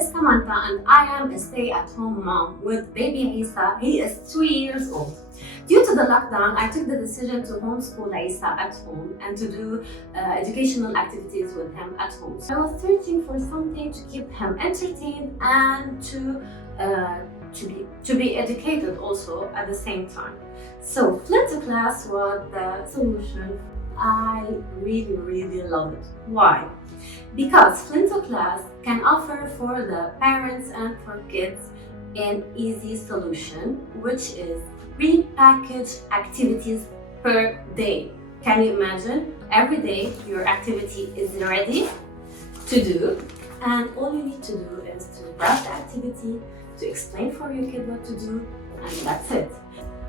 is Samantha and I am a stay-at-home mom with baby Isa. He is 3 years old. Due to the lockdown, I took the decision to homeschool Isa at home and to do educational activities with him at home. So I was searching for something to keep him entertained and to be educated also at the same time. So Flintoclass was the solution. I really love it. Why? Because Flintoclass can offer for the parents and for kids an easy solution, which is pre-packaged activities per day. Can you imagine? Every day your activity is ready to do, and all you need to do is to grab the activity, to explain for your kid what to do, and that's it.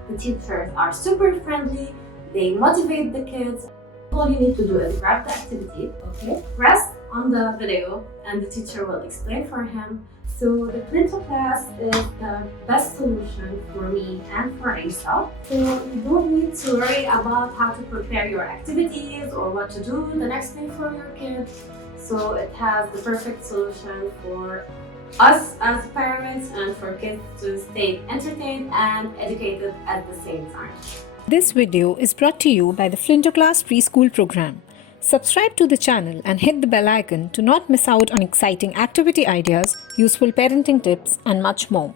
The teachers are super friendly, they motivate the kids. All you need to do is grab the activity, okay? Press on the video and the teacher will explain for him. So the Flintoclass is the best solution for me and for Isa. So you don't need to worry about how to prepare your activities or what to do the next day for your kid. So it has the perfect solution for us as parents and for kids to stay entertained and educated at the same time. This video is brought to you by the Flintoclass preschool program. Subscribe to the channel and hit the bell icon to not miss out on exciting activity ideas, useful parenting tips, and much more.